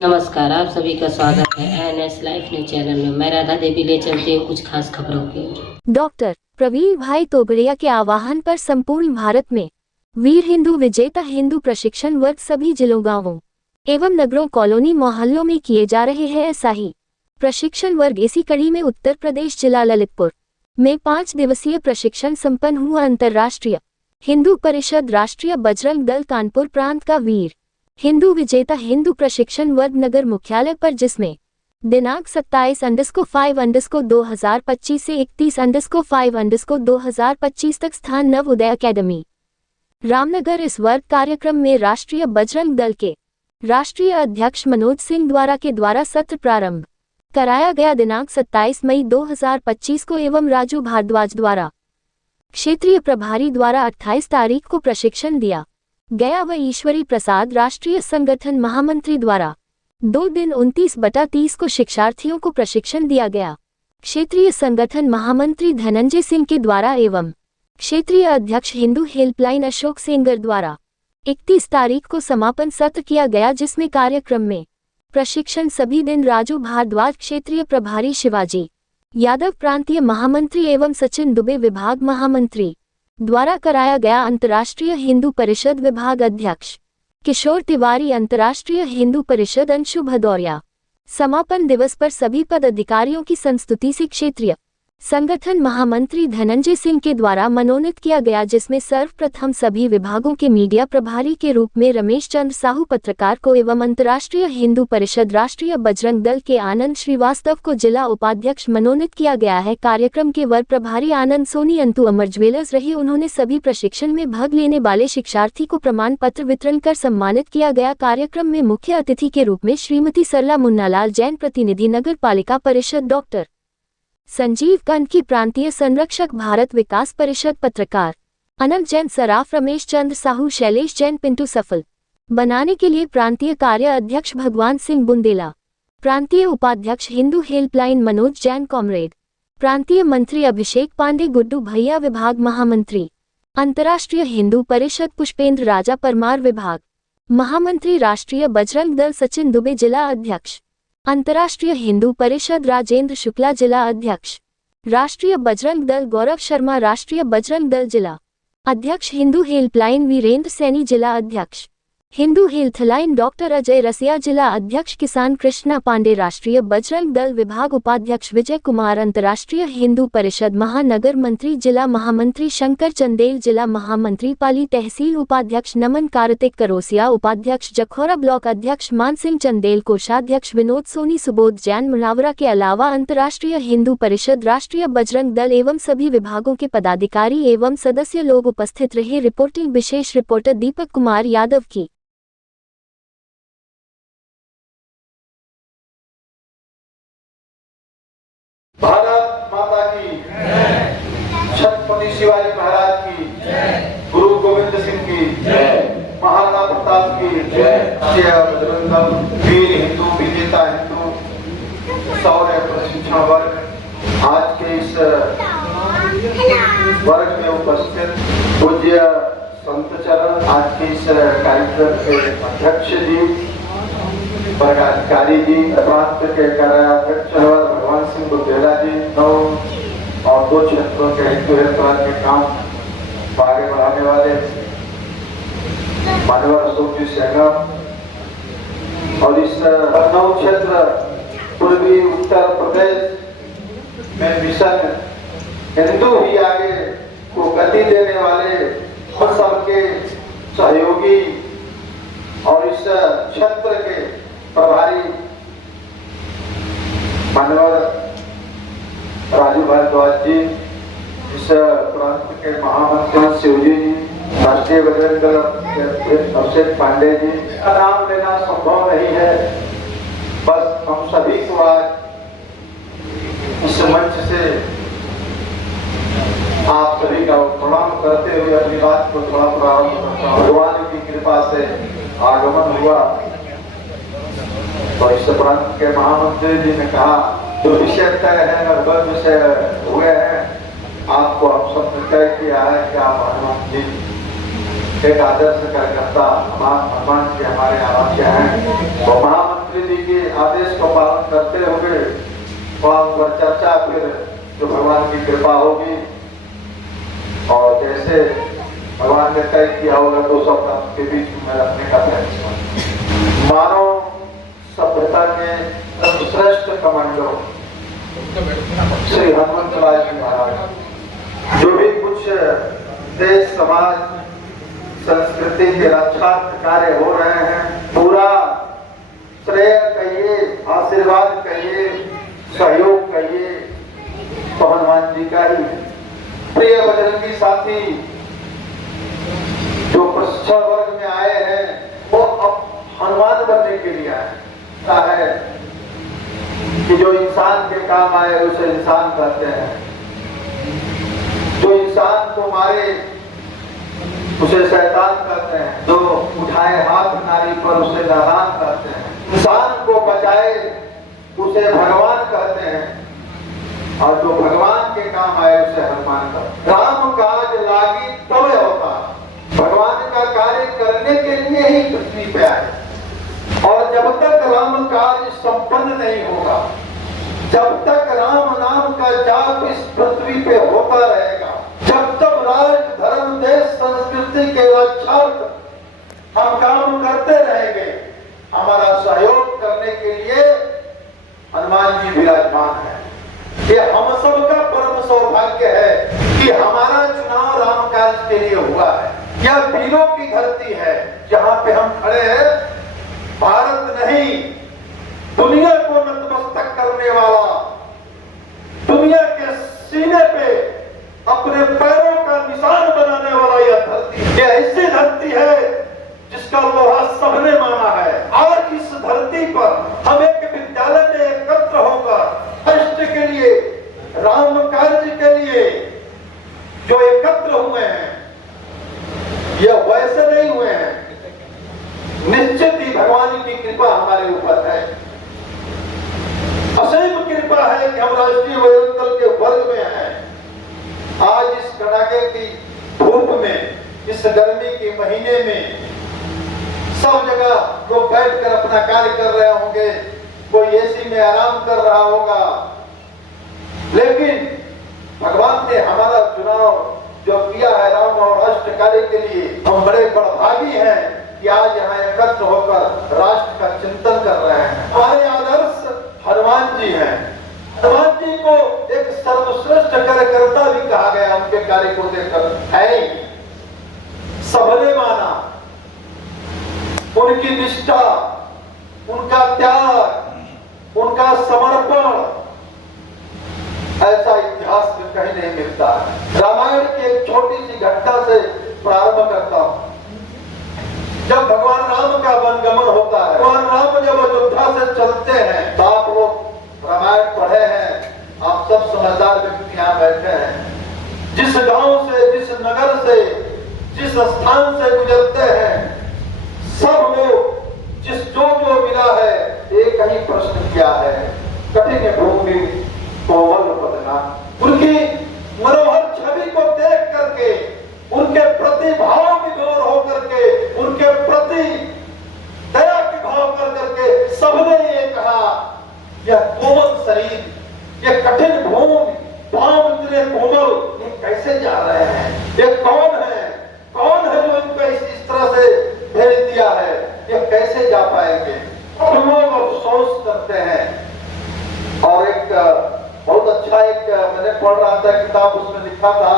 नमस्कार, आप सभी का स्वागत है एनएस लाइफ न्यूज चैनल में। मैं राधा देवी ले चलती हूँ कुछ खास खबरों की। डॉक्टर प्रवीण भाई तोगड़िया के आह्वान पर संपूर्ण भारत में वीर हिंदू विजेता हिंदू प्रशिक्षण वर्ग सभी जिलों, गांवों एवं नगरों, कॉलोनी, मोहल्लों में किए जा रहे हैं ऐसा ही प्रशिक्षण वर्ग। इसी कड़ी में उत्तर प्रदेश जिला ललितपुर में 5 दिवसीय प्रशिक्षण संपन्न हुआ। अंतर्राष्ट्रीय हिंदू परिषद राष्ट्रीय बजरंग दल कानपुर प्रांत का वीर हिंदू विजेता हिंदू प्रशिक्षण वर्ग नगर मुख्यालय पर, जिसमें दिनांक 27/5/2025 से 31/5/2025 तक स्थान नवोदय अकेडमी रामनगर। इस वर्ग कार्यक्रम में राष्ट्रीय बजरंग दल के राष्ट्रीय अध्यक्ष मनोज सिंह द्वारा सत्र प्रारंभ कराया गया दिनांक 27 मई 2025 को एवं राजू भारद्वाज द्वारा क्षेत्रीय प्रभारी द्वारा 28 तारीख को प्रशिक्षण दिया गया व ईश्वरी प्रसाद राष्ट्रीय संगठन महामंत्री द्वारा 2 दिन 29/30 को शिक्षार्थियों को प्रशिक्षण दिया गया। क्षेत्रीय संगठन महामंत्री धनंजय सिंह के द्वारा एवं क्षेत्रीय अध्यक्ष हिंदू हेल्पलाइन अशोक सेंगर द्वारा 31 तारीख को समापन सत्र किया गया, जिसमें कार्यक्रम में प्रशिक्षण सभी दिन राजू भारद्वाज क्षेत्रीय प्रभारी, शिवाजी यादव प्रांतीय महामंत्री एवं सचिन दुबे विभाग महामंत्री द्वारा कराया गया। अंतर्राष्ट्रीय हिंदू परिषद विभाग अध्यक्ष किशोर तिवारी, अंतर्राष्ट्रीय हिंदू परिषद अंशु भदौरिया। समापन दिवस पर सभी पदाधिकारियों की संस्तुति से क्षेत्रीय संगठन महामंत्री धनंजय सिंह के द्वारा मनोनीत किया गया, जिसमें सर्वप्रथम सभी विभागों के मीडिया प्रभारी के रूप में रमेश चंद्र साहू पत्रकार को एवं अंतर्राष्ट्रीय हिंदू परिषद राष्ट्रीय बजरंग दल के आनंद श्रीवास्तव को जिला उपाध्यक्ष मनोनीत किया गया है। कार्यक्रम के वर प्रभारी आनंद सोनी अंतु अमर ज्वेलर्स रही। उन्होंने सभी प्रशिक्षण में भाग लेने वाले शिक्षार्थी को प्रमाण पत्र वितरण कर सम्मानित किया गया। कार्यक्रम में मुख्य अतिथि के रूप में श्रीमती सरला मुन्नालाल जैन, प्रतिनिधि नगर पालिका परिषद डॉक्टर संजीव कंद की प्रांतीय संरक्षक भारत विकास परिषद, पत्रकार अनंत जैन, सराफ रमेश चंद्र साहू, शैलेश जैन, पिंटू सफल बनाने के लिए प्रांतीय कार्य अध्यक्ष भगवान सिंह बुंदेला, प्रांतीय उपाध्यक्ष हिंदू हेल्पलाइन मनोज जैन, कॉमरेड प्रांतीय मंत्री अभिषेक पांडे, गुड्डू भैया विभाग महामंत्री, अंतर्राष्ट्रीय हिंदू परिषद पुष्पेंद्र राजा परमार विभाग महामंत्री, राष्ट्रीय बजरंग दल सचिन दुबे जिला अध्यक्ष, अंतर्राष्ट्रीय हिंदू परिषद राजेंद्र शुक्ला जिला अध्यक्ष, राष्ट्रीय बजरंग दल गौरव शर्मा, राष्ट्रीय बजरंग दल जिला अध्यक्ष, हिंदू हेल्पलाइन वीरेंद्र सैनी जिला अध्यक्ष, हिंदू हेल्थलाइन डॉक्टर अजय रसिया जिला अध्यक्ष, किसान कृष्णा पांडे, राष्ट्रीय बजरंग दल विभाग उपाध्यक्ष विजय कुमार, अंतर्राष्ट्रीय हिंदू परिषद महानगर मंत्री जिला महामंत्री शंकर चंदेल जिला महामंत्री, पाली तहसील उपाध्यक्ष नमन कार्तिक करोसिया, उपाध्यक्ष जखौरा ब्लॉक अध्यक्ष मान सिंह चंदेल, कोषाध्यक्ष विनोद सोनी, सुबोध जैन मुनावरा के अलावा अंतर्राष्ट्रीय हिंदू परिषद राष्ट्रीय बजरंग दल एवं सभी विभागों के पदाधिकारी एवं सदस्य लोग उपस्थित रहे। रिपोर्टिंग विशेष रिपोर्टर दीपक कुमार यादव की। भारत माता की छत्रपति शिवाजी महाराज की, गुरु गोविंद सिंह की, महाराणा प्रताप की, बजरंग दल वीर हिंदू विजेता हिंदू शौर्य प्रशिक्षण वर्ग आज के इस वर्ग में उपस्थित पूज्य संत चरण, आज के इस कार्यक्रम के अध्यक्ष जी, पदाधिकारी जी, प्रांत के कार्याध्यक्ष भगवान सिंह बुंदेला जी, 9 और 2 क्षेत्रों के हिंदू हेल्पलाइन के काम आगे बढ़ाने वाले मान्यवर अशोक जी सेंगर और इस 9 क्षेत्र पूर्वी उत्तर प्रदेश में मिशन हिंदू ही आगे को गति देने वाले हम सबके सहयोगी और इस क्षेत्र के प्रभारी मान्यवर राजू भारद्वाज जी, इस प्रांत के महामंत्री शिवजी जी, राष्ट्रीय बजरंग दल अभिषेक पांडे जी का नाम लेना संभव नहीं है। बस हम सभी को आज इस मंच से आप सभी का प्रणाम करते हुए अपनी बात को थोड़ा प्रारंभ करता हूँ। भगवान की कृपा से आगमन हुआ और इस प्रांत के महामंत्री जी ने कहा जो विषय तय है, लगभग विषय हुए हैं, आपको हम सब ने तय किया है कि आप हनुमान जी एक आदर्श कार्यकर्ता हनुमान जी हमारे आराध्य हैं। तो महामंत्री जी आदेश का पालन करते हुए वहाँ पर चर्चा फिर जो भगवान की कृपा होगी और जैसे भगवान ने तय किया होगा 200 के बीच में रखने का प्रयास। मानव सभ्यता के श्रेष्ठ कमांडो श्री हनुमंतलाल जी महाराज जो भी कुछ देश समाज संस्कृति के रक्षार्थ कार्य हो रहे हैं, पूरा श्रेय कहिए, आशीर्वाद कहिए, सहयोग कहिए तो हनुमान जी का ही। प्रिय बजरंगी साथी जो प्रशिक्षण वर्ग में आए हैं वो अब हनुमान बनने के लिए आए है कि जो इंसान के काम आए उसे इंसान कहते हैं, जो इंसान को मारे उसे शैतान कहते हैं, जो उठाए हाथ नारी पर उसे नादान कहते हैं, इंसान को बचाए उसे भगवान कहते हैं और जो भगवान के काम आए उसे हनुमान कहते हैं। राम काज लागी तब होता, भगवान का कार्य करने के लिए ही पृथ्वी पे आए और जब तक राम कार्य संपन्न नहीं होगा, जब तक राम नाम का जाप इस पृथ्वी पे होता रहेगा, जब तक राष्ट्र धर्म देश संस्कृति के रक्षार्थ हम काम करते रहेंगे, हमारा सहयोग करने के लिए हनुमान जी विराजमान है। ये हम सबका परम सौभाग्य है कि हमारा चुनाव राम कार्य के लिए हुआ है। यह वीरों की धरती है जहाँ पे हम खड़े हैं। भारत नहीं, दुनिया को नतमस्तक करने वाला, दुनिया के सीने पे अपने पैरों का निशान बनाने वाला यह धरती, यह ऐसी धरती है जिसका लोहा सबने माना है। आज इस धरती पर हम एक विद्यालय में एकत्र होकर राष्ट्र के लिए, राम कार्य के लिए जो एकत्र हुए हैं, यह वैसे नहीं हुए हैं, निश्चित ही भगवान की कृपा हमारे ऊपर है। असीम कृपा है कि हम राष्ट्रीय बजरंग दल के वर्ग में हैं। आज इस कड़ाके की धूप में, इस गर्मी के महीने में सब जगह लोग बैठकर अपना कार्य कर रहे होंगे, कोई एसी में आराम कर रहा होगा, लेकिन भगवान ने हमारा चुनाव जो किया है राम और राष्ट्र कार्य के लिए, हम बड़े बड़भागी हैं कि आज यहाँ एकत्र होकर राष्ट्र का चिंतन कर रहे हैं। हमारे आदर्श हनुमान जी हैं। हनुमान जी को एक सर्वश्रेष्ठ कार्यकर्ता भी कहा गया उनके कार्य को देखकर, है सबने माना उनकी निष्ठा, उनका त्याग, उनका समर्पण, ऐसा इतिहास में कहीं नहीं मिलता है। रामायण की एक छोटी सी घटना से प्रारंभ करता हूं। जब भगवान राम का वनगमन होता है, भगवान राम जब अयोध्या से चलते हैं, तो आप लोग रामायण पढ़े हैं, आप सब समझदार व्यक्ति यहाँ बैठे हैं। जिस गांव से, जिस नगर से, जिस स्थान से गुजरते हैं, सब लोग जो मिला है एक ही प्रश्न किया है, कठिन भूमि कोमल बदना। उनकी मनोहर छवि को देख करके, उनके प्रति भाव विभोर होकर के, उनके प्रति दया के भाव कर करके सबने ये कहा, यह कोमल शरीर, यह कठिन भूमि, पांव इतने कोमल, ये कैसे जा रहे हैं? ये कौन है? कौन है जो इनको इस तरह से भेज दिया है? ये कैसे जा पाएंगे? लोग अफसोस करते हैं। और एक बहुत अच्छा एक मैंने पढ़ रहा था किताब, उसमें लिखा था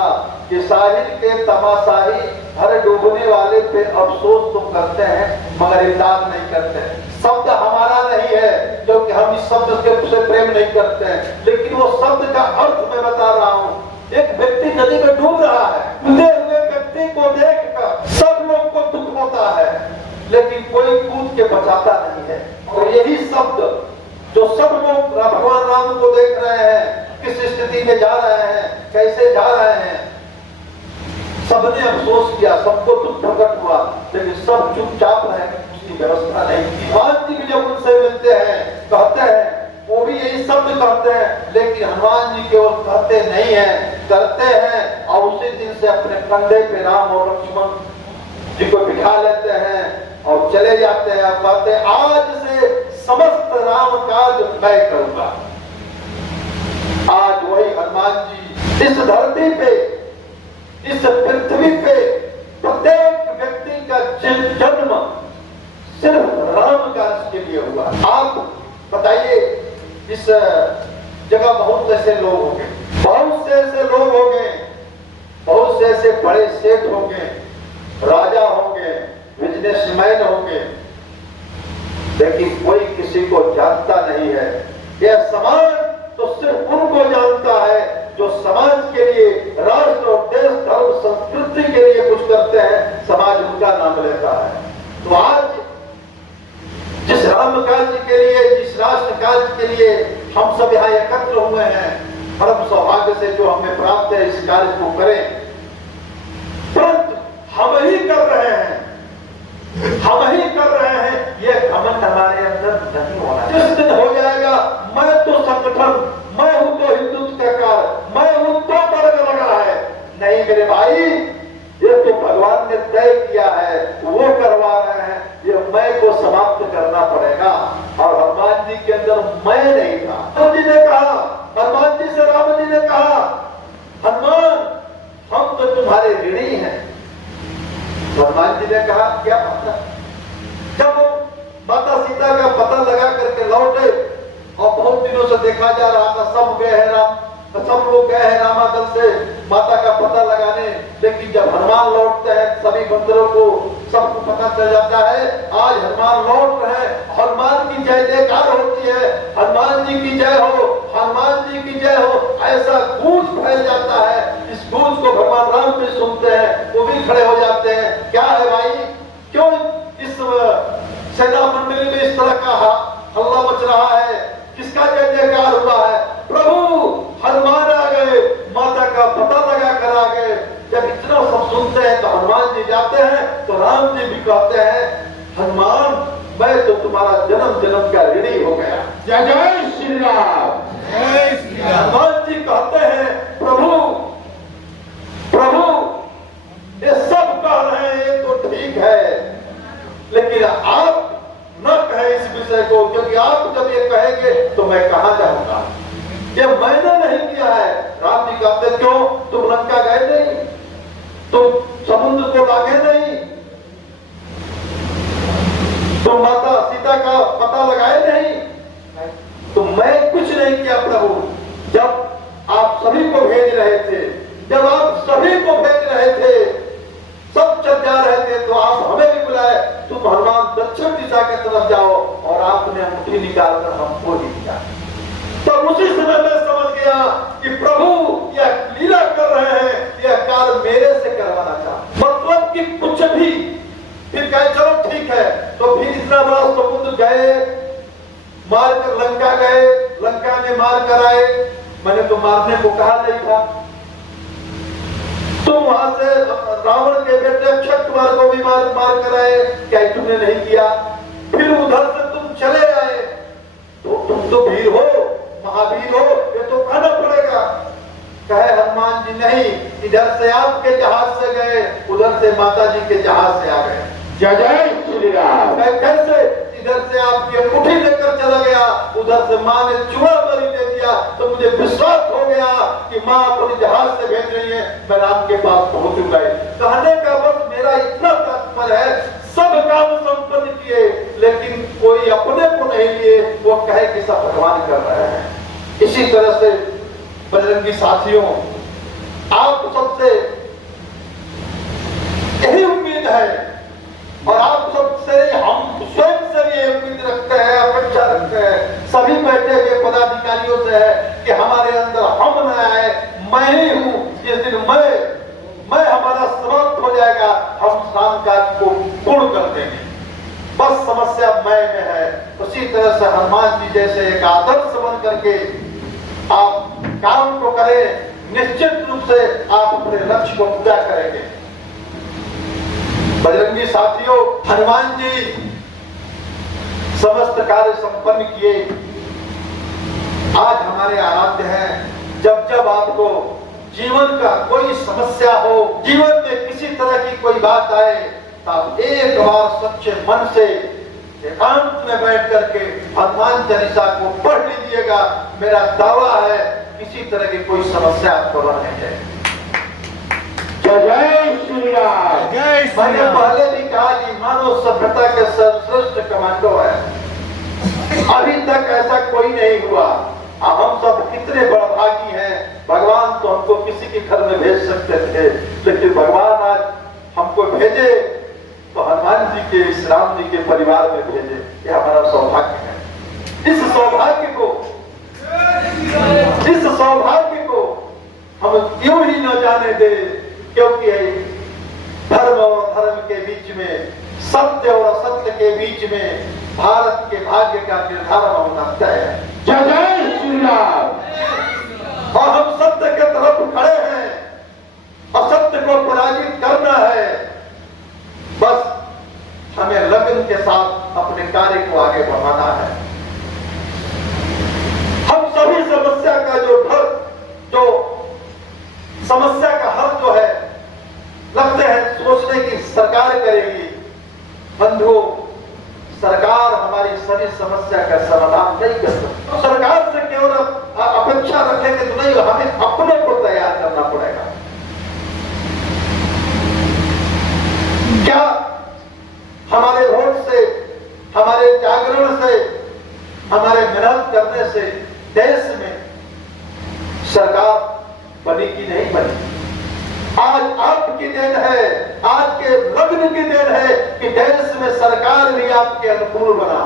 कि साहिल के तमाशाही हर डूबने वाले पे अफसोस तो करते हैं मगर इमदाद नहीं करते। शब्द हमारा नहीं है क्योंकि हम इस शब्द से प्रेम नहीं करते हैं, लेकिन वो शब्द का अर्थ मैं बता रहा हूँ। एक व्यक्ति नदी में डूब रहा है, डूबे हुए व्यक्ति को देखकर सब लोग को दुख होता है, लेकिन कोई कूद के बचाता नहीं है। और यही शब्द जो सब लोग भगवान राम को देख रहे हैं, किस स्थिति में जा रहे हैं, कैसे जा रहे हैं, सबने अफसोस किया, सबको दुख प्रकट हुआ, लेकिन सब चुपचाप रहे, उसकी व्यवस्था नहीं की। हनुमान जी भी जब उनसे मिलते हैं, कहते हैं, वो भी यही शब्द कहते हैं, लेकिन हनुमान जी केवल कहते नहीं है, करते हैं। और उसी दिन से अपने कंधे पे राम और लक्ष्मण जी को बिठा लेते हैं और चले जाते हैं। कहते हैं आज से समस्त राम राज मैं करूंगा। आज वही हनुमान जी इस धरती पे, इस पृथ्वी पे प्रत्येक व्यक्ति का जन्म सिर्फ राम कार्य के लिए हुआ। आप बताइए, इस जगह बहुत ऐसे लोग होंगे, बहुत से ऐसे लोग होंगे, बहुत से ऐसे बड़े सेठ होंगे, राजा होंगे, बिजनेसमैन होंगे, लेकिन कोई किसी को जानता नहीं है। यह समाज तो सिर्फ उनको जानता है जो समाज के लिए, राष्ट्र और देश, धर्म, संस्कृति के लिए कुछ करते हैं। समाज उनका नाम लेता है। तो आज जिस राम कार्य के लिए, जिस राष्ट्र कार्य के लिए हम सब यहाँ एकत्र हुए हैं, परम सौभाग्य से जो हमें प्राप्त है इस कार्य को करें, तुरंत हम ही कर रहे हैं, हम ही कर रहे हैं। यह घमंड हमारे अंदर नहीं होना। जिस दिन हो जाएगा मैं तो संगठन, मैं हूं तो हिंदुत्व का कार्य, मैं हूं तो वर्ग लगा है, नहीं मेरे भाई, ये तो भगवान ने तय किया है, वो करवा रहे हैं। ये मैं को समाप्त करना पड़ेगा। और हनुमान जी के अंदर मैं नहीं था। राम जी ने कहा, हनुमान जी से राम जी ने कहा, हनुमान हम तो तुम्हारे ऋणी हैं। हनुमान जी ने कहा क्या पता। जब माता सीता का पता लगा करके लौटे और बहुत दिनों से देखा जा रहा था सब गए हैं राम, सब लोग गए हैं रामादल से माता का पता लगाने, लेकिन जब हनुमान लौटते हैं सभी बंदरों को सबको पता चल जाता है आज हनुमान लौट रहे हैं। हनुमान की जय जयकार होती है, हनुमान जी की जय हो, हनुमान जी की जय हो, ऐसा गूंज फैल जाता है। इस गूंज को भगवान राम भी सुनते हैं, वो भी खड़े हो जाते हैं। क्या है भाई, क्यों इस सेना मंडली में इस तरह का हल्ला मच रहा है, किसका जय जयकार हुआ है? प्रभु हनुमान आ गए, माता का पता लगा कर आ गए। जब इतना सब सुनते हैं तो हनुमान जी जाते हैं तो राम जी भी कहते हैं, हनुमान मैं तो तुम्हारा जन्म जन्म का ऋणी हो गया। जय जय श्री राम, जय श्री राम। हनुमान जी कहते हैं, प्रभु प्रभु ये सब कह रहे हैं ये तो ठीक है, लेकिन आप न कहे इस विषय को, क्योंकि आप जब ये कहेंगे तो मैं कहां जाऊंगा, ये मैंने नहीं किया है। राम जी कहते क्यों, तुम लंका गए नहीं, तुम समुद्र को लागे नहीं, तुम माता सीता का पता लगाए नहीं, तो मैं कुछ नहीं किया प्रभु। जब आप सभी को भेज रहे थे, जब आप सभी को भेज रहे थे, सब चल जा रहे थे, तो आप हमें भी बुलाए, तुम हनुमान दक्षिण दिशा की तरफ जाओ, और आपने मुट्ठी निकालकर हमको ही दिया। तो उसी समय मैं समझ गया कि प्रभु यह लीला कर रहे हैं, यह कार्य मेरे से करवाना चाहते, मतलब कि कुछ भी। फिर कहे चलो ठीक है, तो फिर इतना बड़ा समुद्र गए, मार कर लंका गए, लंका में मार कर आए, मैंने तो मारने को कहा नहीं था। तुम वहां से रावण के बेटे अक्षय कुमार को भी मार कर आए, क्या तुमने नहीं किया? फिर उधर से तुम चले आए, तो तुम तो वीर हो, महावीर हो, ये तो कहना पड़ेगा। कहे हनुमान जी नहीं, इधर से आपके जहाज से गए, उधर से माता जी के जहाज से आ गए। जय जय श्री राम। कैसे? इधर से आपकी अंगूठी लेकर चला गया, उधर से माँ ने चूड़ा बलि दे दिया, तो मुझे विश्वास हो गया कि माँ अपने जहाज से भेज रही है, मैं राम के पास पहुंच गए। कहने का बस मेरा इतना तात्पर्य है, सब काम संपन्न किए, लेकिन कोई अपने को नहीं लिए, वो कहे कि सब भगवान कर रहे हैं। इसी तरह से बजरंगी साथियों, आप सबसे यही उम्मीद है, और आप सबसे हम स्वयं से भी उम्मीद रखते हैं, अपेक्षा रखते हैं, सभी बैठे हुए पदाधिकारियों से है कि हमारे अंदर हम न आए, मैं ही हूँ। जिस दिन मैं हमारा समाप्त हो जाएगा, हम शाम का को पूर्ण कर देंगे। बस समस्या मैं में है। उसी तरह से हनुमान जी जैसे एक आदर्श बन करके आप काम को करें, निश्चित रूप से आप अपने लक्ष्य को पूरा करेंगे। बजरंगी साथियों, हनुमान जी समस्त कार्य संपन्न किए, आज हमारे आराध्य हैं। जब जब आपको जीवन का कोई समस्या हो, जीवन में किसी तरह की कोई बात आए, तो आप एक बार सच्चे मन से एकांत में बैठ करके हनुमान चालीसा को पढ़ लीजिएगा। मेरा दावा है किसी तरह की कोई समस्या आपको नहीं जाएगी। जय श्री राम। मैंने पहले भी कहा कि मानव सभ्यता के सर्वश्रेष्ठ कमांडो है, अभी तक ऐसा कोई नहीं हुआ। हम सब कितने बड़भागी हैं। भगवान तो हमको किसी के घर में भेज सकते थे, लेकिन भगवान आज हमको भेजे तो हनुमान जी के, इस राम जी के परिवार में भेजे। ये हमारा सौभाग्य है। इस सौभाग्य को हम क्यों ही न जाने दे, क्योंकि धर्म और धर्म के बीच में, सत्य और असत्य के बीच में भारत के भाग्य का निर्धारण होना तय है। जय श्री राम। और हम सत्य के तरफ खड़े हैं, असत्य को पराजित करना है। बस हमें लगन के साथ अपने कार्य को आगे बढ़ाना है। हम सभी समस्या का जो समस्या का हल जो है, लगते हैं सोचने की सरकार करेगी। बंधुओं, सरकार हमारी सभी समस्या का समाधान नहीं कर सकती। सरकार से केवल अपेक्षा रखेंगे तो नहीं, हमें अपने को तैयार करना पड़ेगा। क्या हमारे वोट से, हमारे जागरण से, हमारे मेहनत करने से देश में सरकार बनी कि नहीं बनी? आज आपकी देन है, आज के लग्न की देन है कि देश में सरकार भी आपके अनुकूल बना।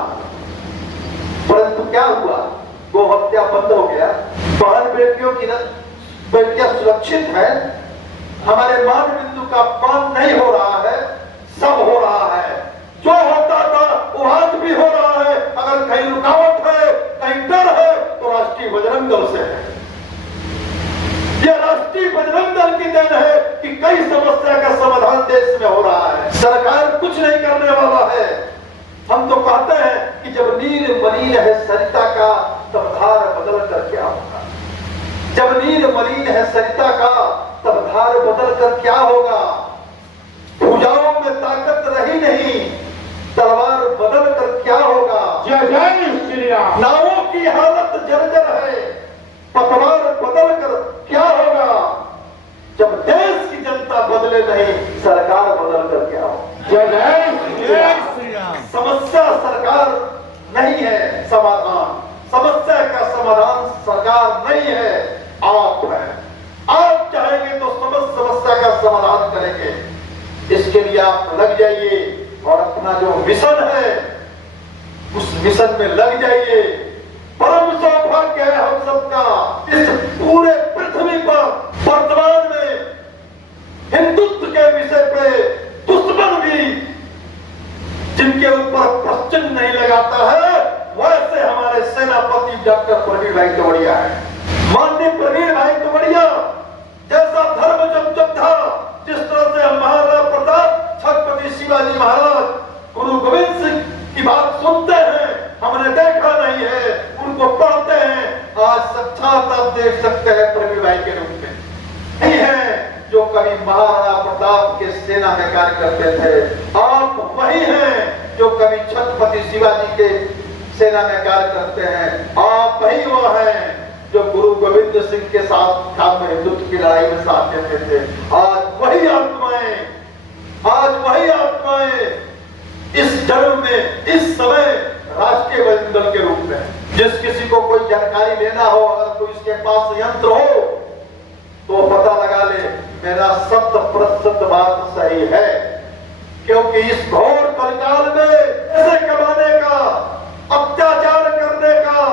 परंतु क्या हुआ? वो हत्या बंद हो गया, बहन बेटियां सुरक्षित है, हमारे मान बिंदु का पान नहीं हो रहा है, सब हो रहा है। जो होता था वो आज भी हो रहा है। अगर कहीं रुकावट है, कहीं डर है, तो राष्ट्रीय बजरंग दल से है। यह राष्ट्रीय बजरंग दल की देन है कि कई समस्या का समाधान देश में हो रहा है। सरकार कुछ नहीं करने वाला है। हम तो कहते हैं कि जब नीर मलिन है सरिता का, तब धार बदल कर क्या होगा? जब नीर मलिन है सरिता का, तब धार बदल कर क्या होगा? भुजाओं में ताकत रही नहीं, तलवार बदल कर क्या होगा? जय श्री राम। नावों की हालत जर्जर है, पतवार बदल कर क्या होगा? जब देश की जनता बदले नहीं, सरकार बदल कर क्या होगा? जय श्री राम। समस्या सरकार नहीं है समाधान, समस्या का समाधान सरकार नहीं है, आप है। आप चाहेंगे तो समस्या का समाधान करेंगे। इसके लिए आप लग जाइए और अपना जो मिशन है उस मिशन में लग जाइए। परम सौभाग्य है हम सबका, इस पूरे पृथ्वी पर वर्तमान में हिंदुत्व के विषय पे दुश्मन भी जिनके ऊपर प्रश्न नहीं लगाता है, वैसे हमारे सेनापति डॉक्टर प्रवीण भाई तोमड़िया है। माननीय प्रवीण भाई तोमड़िया जैसा धर्म जब था, जिस तरह से हम महाराणा प्रताप, छत्रपति शिवाजी महाराज, गुरु गोविंद सिंह की बात सुनते हैं, हमने देखा नहीं है, उनको पढ़ते हैं। आज साक्षात आप देख सकते हैं प्रवीण भाई के रूप में नहीं है जो कभी महाराणा प्रताप के सेना में कार्य करते थे। आप वही हैं जो कभी छत्रपति शिवाजी के सेना में कार्य करते हैं। आप वही वो हैं जो गुरु गोविंद सिंह के साथ काम में हिंदुत्व की लड़ाई में साथ देते थे। आज वही आत्माएं इस जन्म में, इस समय राष्ट्रीय बजरंग दल के रूप में। जिस किसी को कोई जानकारी लेना हो, अगर कोई इसके पास यंत्र हो तो पता लगा ले, मेरा 100% बात सही है। क्योंकि इस घोर कलकाल में पैसे कमाने का, अत्याचार करने का,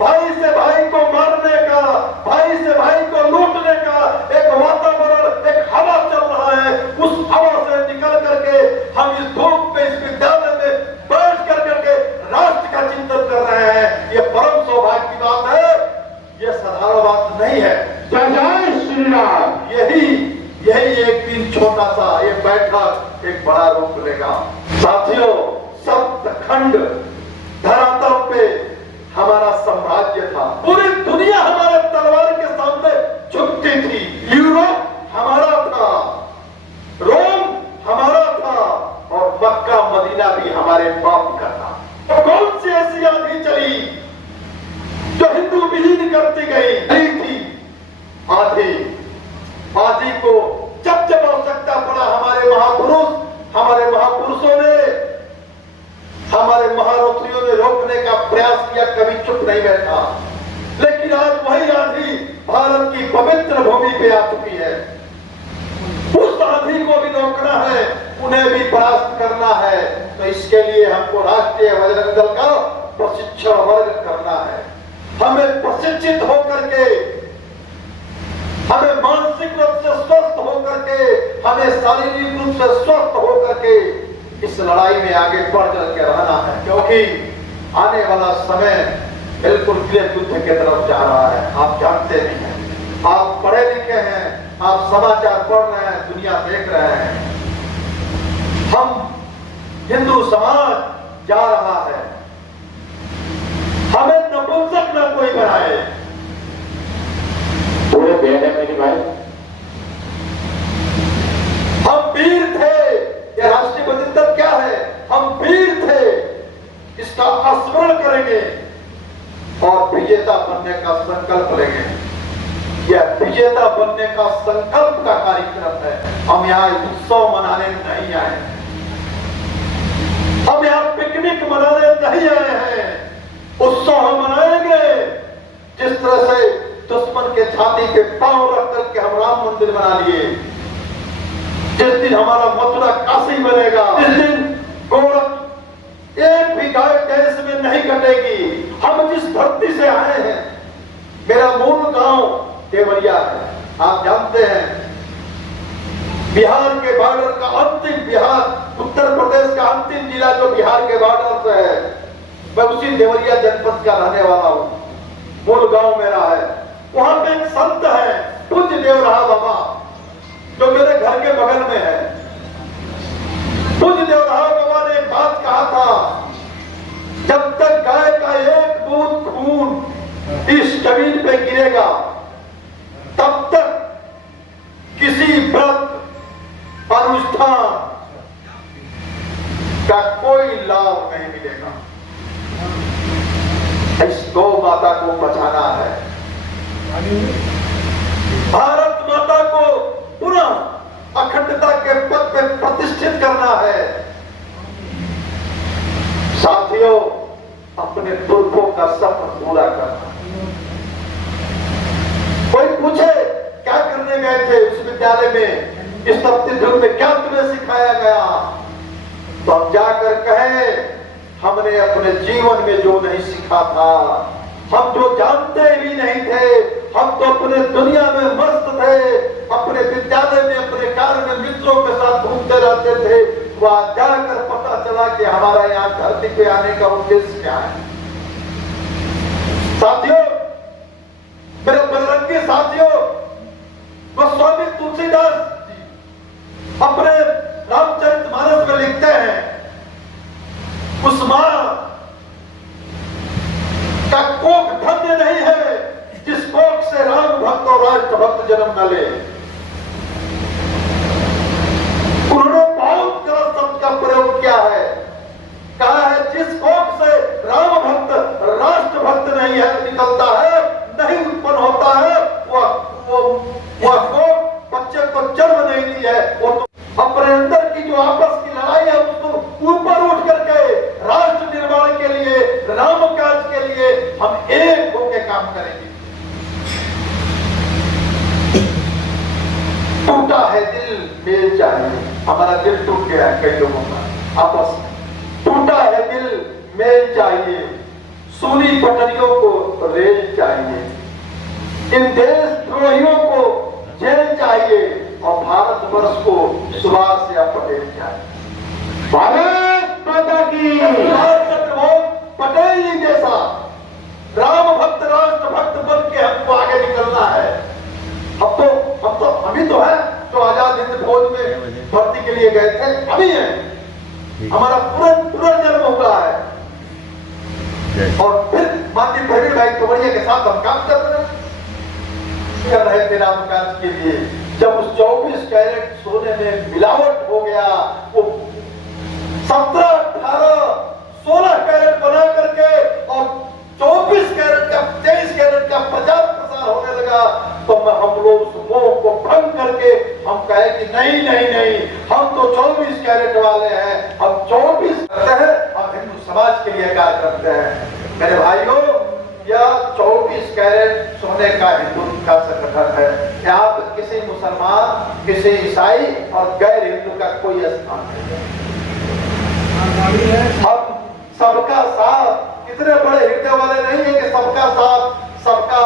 भाई से भाई को मारने का, भाई से भाई को लूटने का एक वातावरण, एक हवा चल रहा है। उस हवा से निकल करके हम इस धूप में, इस विद्यालय में बैठ करके राष्ट्र का चिंतन कर रहे हैं। ये परम सौभाग्य की बात है, ये साधारण बात नहीं है। जय श्री राम। यही एक दिन छोटा सा ये बैठक एक बड़ा रूप लेगा। साथियों, सप्तखंड करती गई थी। आधी आधी को जब जब आवश्यकता पड़ा हमारे महापुरुषों ने, हमारे महारथियों ने रोकने का प्रयास किया, कभी चुप नहीं बैठा। लेकिन आज वही आंधी भारत की पवित्र भूमि पे आ चुकी है। उस आंधी को भी रोकना है, उन्हें भी परास्त करना है। तो इसके लिए हमको राष्ट्रीय बजरंग दल का प्रशिक्षण वर्ग करना है। हमें प्रशिक्षित होकर के, हमें मानसिक रूप से स्वस्थ होकर के, हमें शारीरिक रूप से स्वस्थ होकर के इस लड़ाई में आगे बढ़ चल के रहना है। क्योंकि आने वाला समय बिल्कुल गृह युद्ध की तरफ जा रहा है। आप जानते नहीं हैं, आप पढ़े लिखे हैं, आप समाचार पढ़ रहे हैं, दुनिया देख रहे हैं। हम हिंदू समाज जा रहा है, हमें नपुंसक न कोई बनाए। पूरे बेहद है मेरे भाई, हम वीर थे। ये राष्ट्रीय बजरंग दल क्या है? हम वीर थे, इसका स्मरण करेंगे और विजेता बनने का संकल्प लेंगे। यह विजेता बनने का संकल्प का कार्यक्रम है। हम यहाँ उत्सव मनाने नहीं आए, हम यहाँ पिकनिक मनाने नहीं आए हैं। उत्सव हम मनाएंगे जिस तरह से दुश्मन के छाती पे पांव रख करके हम राम मंदिर बना लिए। जिस दिन हमारा मथुरा काशी बनेगा, जिस दिन गोरख एक भी गाय देश में नहीं कटेगी। हम जिस धरती से आए हैं, मेरा मूल गांव देवरिया है। आप जानते हैं बिहार के बॉर्डर का अंतिम, बिहार उत्तर प्रदेश का अंतिम जिला जो बिहार के बॉर्डर से है, मैं उसी देवरिया जनपद का रहने वाला हूं। मूल गांव मेरा है। वहां पे एक संत है पूज्य देवराहा बाबा, जो मेरे घर के बगल में है। पूज्य देवराहा बाबा ने एक बात कहा था, जब तक गाय का एक बूंद खून इस जमीन पे गिरेगा, तब तक किसी व्रत अनुष्ठान का कोई लाभ नहीं मिलेगा। इस गौ माता को बचाना है, भारत माता को पुनः अखंडता के पद पे प्रतिष्ठित करना है। साथियों, अपने पुरखों का सपना पूरा करना। कोई पूछे क्या करने गए थे उस विद्यालय में, इस तप्ती धूप में क्या तुम्हें सिखाया गया, तो हम जाकर कहे हमने अपने जीवन में जो नहीं सीखा था, हम जो जानते भी नहीं थे, हम तो अपने दुनिया में मस्त थे, अपने विद्यालय में अपने कार्य में मित्रों के साथ घूमते रहते थे। वहां जाकर पता चला कि हमारा यहाँ धरती पे आने का उद्देश्य क्या है। साथियों, मेरे बजरंगी साथियों, गोस्वामी तुलसीदास अपने रामचरितमानस में लिखते हैं, उस मां का कोख धन्य नहीं है जिस कोख से राम भक्त और राष्ट्र भक्त जन्म न ले। उन्होंने बहुत गलत शब्द का प्रयोग किया है, कहा है जिस कोख से राम भक्त राष्ट्र भक्त नहीं है निकलता है, नहीं उत्पन्न होता है, वह कोख बच्चे को जन्म नहीं दी है। वो तो अपने अंदर की जो आपस की लड़ाई है उसको ऊपर उठ करके राष्ट्र निर्माण के लिए, राम काज के लिए हम एक होकर काम करेंगे। टूटा है दिल मेल चाहिए, हमारा दिल टूट गया है कई लोगों का आपस में। टूटा है दिल मेल चाहिए, सूनी पटरियों को रेल चाहिए, इन देशद्रोहियों को जेल चाहिए और भारत वर्ष को सुभाष या पटेल चाहिए। भारत माता की, पटेल जी जैसा राम भक्त राष्ट्र भक्त बन के हमको आगे निकलना है। अभी तो है जो आजाद हिंद फौज में भर्ती के लिए गए थे, अभी है, हमारा पूरा जन्म हुआ है। और फिर माननीय प्रवीण भाई तोमरिया के साथ हम काम कर रहे थे राम काज के लिए। जब उस 24 कैरेट सोने में मिलावट हो गया, वो 17, 18, 16 कैरेट बना करके और 24 कैरेट का, 23 कैरेट का, 50 करके हम कहे कि नहीं नहीं नहीं, हम तो 24 कैरेट वाले हैं, हम 24 करते हैं, हम हिंदू समाज के लिए कार्य करते हैं। मेरे भाइयों, यह 24 कैरेट सोने का हिंदू का संगठन है। यहाँ पर किसी मुसलमान, किसी ईसाई और गैर हिंदू का कोई स्थान नहीं है। हम सबका साथ, इतने बड़े हृदय वाले नहीं है कि सबका साथ, सबका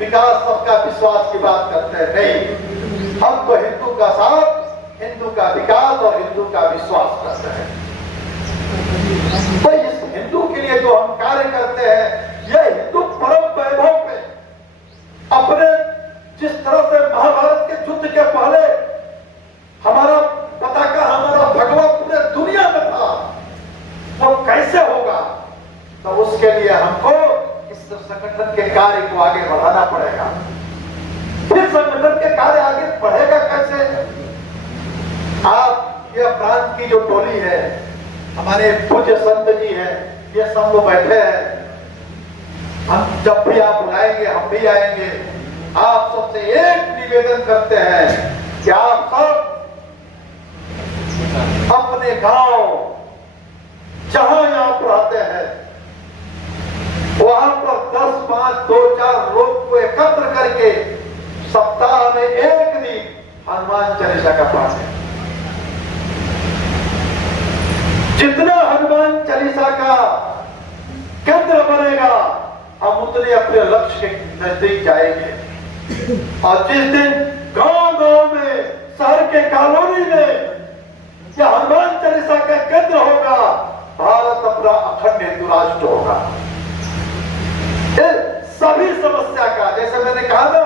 विकास, सबका विश्वास की बात करते हैं। नहीं, हम तो हिंदू का साथ, हिंदू का विकास और हिंदू का विश्वास करते हैं। तो इस हिंदू के लिए जो हम कार्य करते हैं, यह हिंदू परम वैभव पे अपने जिस तरह से महाभारत के युद्ध के पहले हमारा पताका, हमारा भगवा पूरे दुनिया में था, वो कैसे होगा? तो उसके लिए हमको इस संगठन के कार्य को आगे बढ़ाना पड़ेगा। फिर संगठन के कार्य आगे बढ़ेगा कैसे? आप यह प्रांत की जो टोली है, हमारे पूज्य संत जी हैं, ये सब लोग बैठे हैं। हम जब भी आप बुलाएंगे हम भी आएंगे। आप सबसे एक निवेदन करते हैं कि आप सब अपने गांव जहां आप रहते हैं वहां पर 10, 5, 2, 4 लोग को एकत्र करके सप्ताह में एक दिन हनुमान चालीसा का पाठ है। जितना हनुमान चालीसा का केंद्र बनेगा, हम उतने अपने लक्ष्य के नजदीक जाएंगे। और जिस दिन गांव-गांव में, शहर के कॉलोनी में यह हनुमान चालीसा का केंद्र होगा, भारत अपना अखंड हिंदू राष्ट्र होगा। सभी समस्या का, जैसे मैंने कहा ना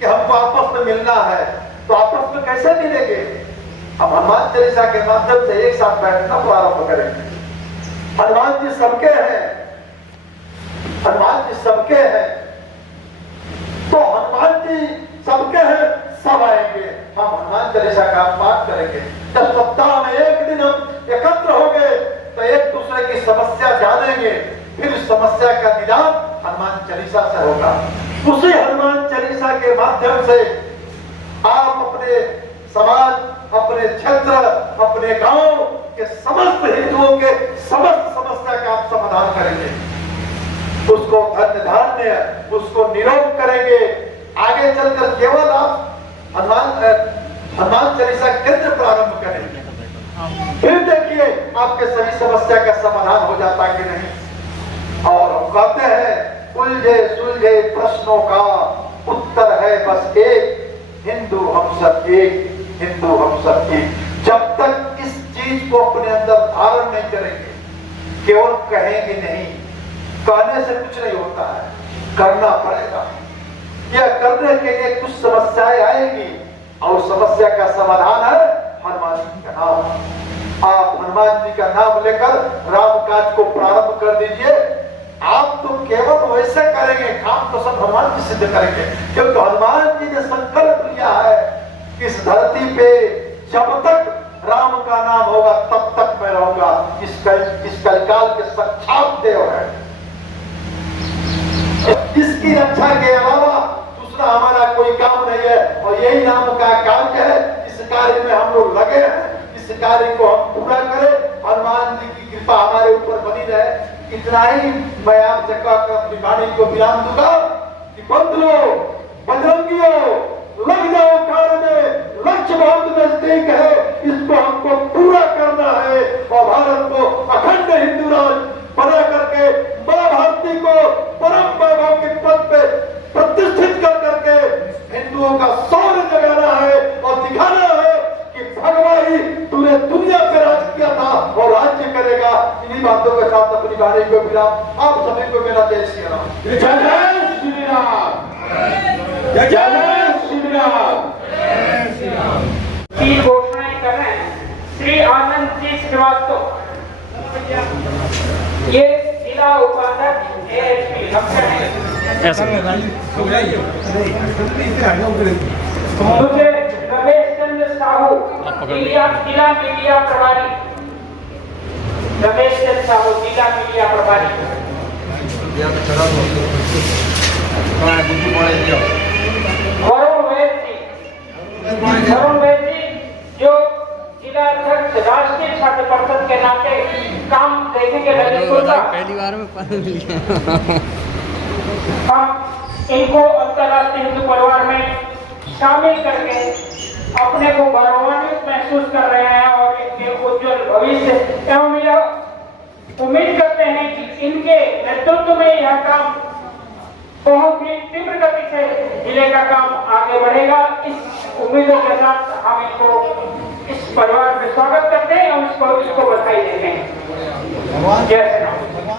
कि हमको आपस में मिलना है, तो आपस में कैसे मिलेंगे? हम हनुमान चालीसा के माध्यम से एक साथ बैठना प्रारंभ करेंगे। हनुमान जी सबके हैं, हनुमान जी सबके हैं, तो हनुमान जी सबके हैं, सब आएंगे, हम हनुमान चालीसा का पाठ करेंगे। जब सप्ताह में एक दिन हम एकत्र हो गए तो एक दूसरे की समस्या जानेंगे, फिर समस्या का निदान हनुमान चालीसा से होगा। उसी हनुमान चालीसा के माध्यम से आप अपने समाज, अपने क्षेत्र, अपने गांव के समस्त हिंदुओं के समस्त समस्या का आप समाधान करेंगे, उसको धन्य धान्य, उसको निरोग करेंगे। आगे चलकर केवल आप हनुमान चालीसा केंद्र प्रारंभ करेंगे, फिर देखिए आपके सभी समस्या का समाधान हो जाता कि नहीं। और हम कहते हैं उलझे सुलझे प्रश्नों का उत्तर है बस एक, हिंदू हम सब एक, हिंदू हम सब एक। जब तक इस चीज को अपने अंदर धारण नहीं करेंगे, केवल कहेंगे नहीं, कहने से कुछ नहीं होता है, करना पड़ेगा। यह करने के लिए कुछ समस्याएं आएंगी और समस्या का समाधान है हनुमान जी का नाम। आप हनुमान जी का नाम लेकर राम काज को प्रारंभ कर दीजिए। आप तो केवल वैसे करेंगे, काम तो सब हनुमान जी सिद्ध करेंगे, क्योंकि हनुमान जी ने संकल्प लिया है कि इस धरती पे जब तक राम का नाम होगा तब तक मैं रहूंगा। इस कलिकाल के साक्षात देव है। इसकी रक्षा के अलावा दूसरा हमारा कोई काम नहीं है, और यही नाम का कार्य है। इस कार्य में हम लोग लगे हैं, इस कार्य को हम पूरा करें। हनुमान जी की कृपा हमारे ऊपर बनी रहे। इतना ही मैं आपसे कहकर अपनी वाणी को विराम दूंगा कि बंधुओं, बजरंगियों, लग जाओ कार्य में, लक्ष्य बहुत नजदीक है, इसको हमको पूरा करना है और भारत को अखंड हिंदू राष्ट्र बना करके मां भारती को परम वैभव के पद पे प्रतिष्ठित कर करके हिंदुओं का शौर्य जगाना है और दिखाना है कि भगवान ही पूरे दुनिया पे राज किया था और राज्य करेगा। इन्हीं बातों के साथ अपनी वाणी को विराम। आप सभी को मेरा जय श्री राम। जय जय श्री राम, जय जय श्री राम, की घोषणाएं कर रहे हैं श्री आनंद जी श्रीवास्तव, ये जिला उपाध्यक्ष AHP लक्ष्य है। मुझे रमेश चंद्र साहू जिला मीडिया प्रभारी, रमेश चंद्र साहू जिला मीडिया प्रभारी, वरुण वैद जी वरुण वैद जी जो जिला अध्यक्ष राष्ट्रीय छात्र परिषद के नाते काम देखेंगे ललितपुर का, पहली बार में पढ़ लिया। हम इनको अंतर्राष्ट्रीय हिंदू परिवार में शामिल करके अपने को गौरवान्वित महसूस कर रहे हैं और इनके उज्जवल भविष्य एवं यह उम्मीद करते हैं कि इनके नेतृत्व में यह काम बहुत ही तीव्र गति से जिले का काम आगे बढ़ेगा। इस उम्मीदों के साथ हम इनको इस परिवार में स्वागत करते हैं और इसको बधाई देते हैं। जय